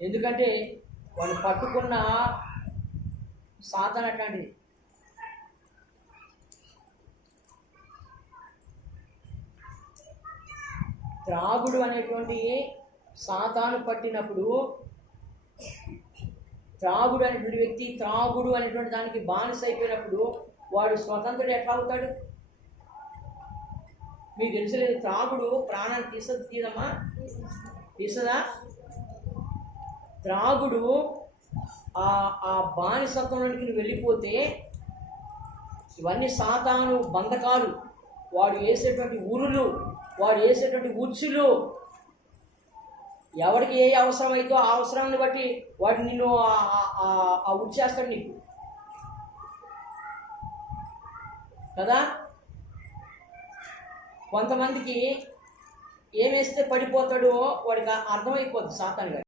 ఎందుకంటే వాళ్ళు పట్టుకున్న సాతాను అట్లాంటిది. త్రాగుడు అనేటువంటి సాతాను పట్టినప్పుడు, త్రాగుడు అనేటువంటి వ్యక్తి త్రాగుడు అనేటువంటి దానికి బానిస అయిపోయినప్పుడు వాడు స్వతంత్రుడు ఎట్లా అవుతాడు? మీకు తెలుసలేదు, త్రాగుడు ప్రాణాన్ని తీసదమ్మా, తీసదా? త్రాగుడు ఆ బానిసత్వంలోనికి నువ్వు వెళ్ళిపోతే ఇవన్నీ సాతాను బంధకాలు, వాడు వేసేటువంటి ఉరులు, వాడు వేసేటువంటి ఉచ్చులు, ఎవరికి ఏ అవసరం అయితే ఆ అవసరాన్ని బట్టి వాడు నిన్ను ఆ ఉచ్చేస్తాడు నీకు కదా. కొంతమందికి ఏమేస్తే పడిపోతాడో వాడికి అర్థమైపోద్ది సాతాను గారు.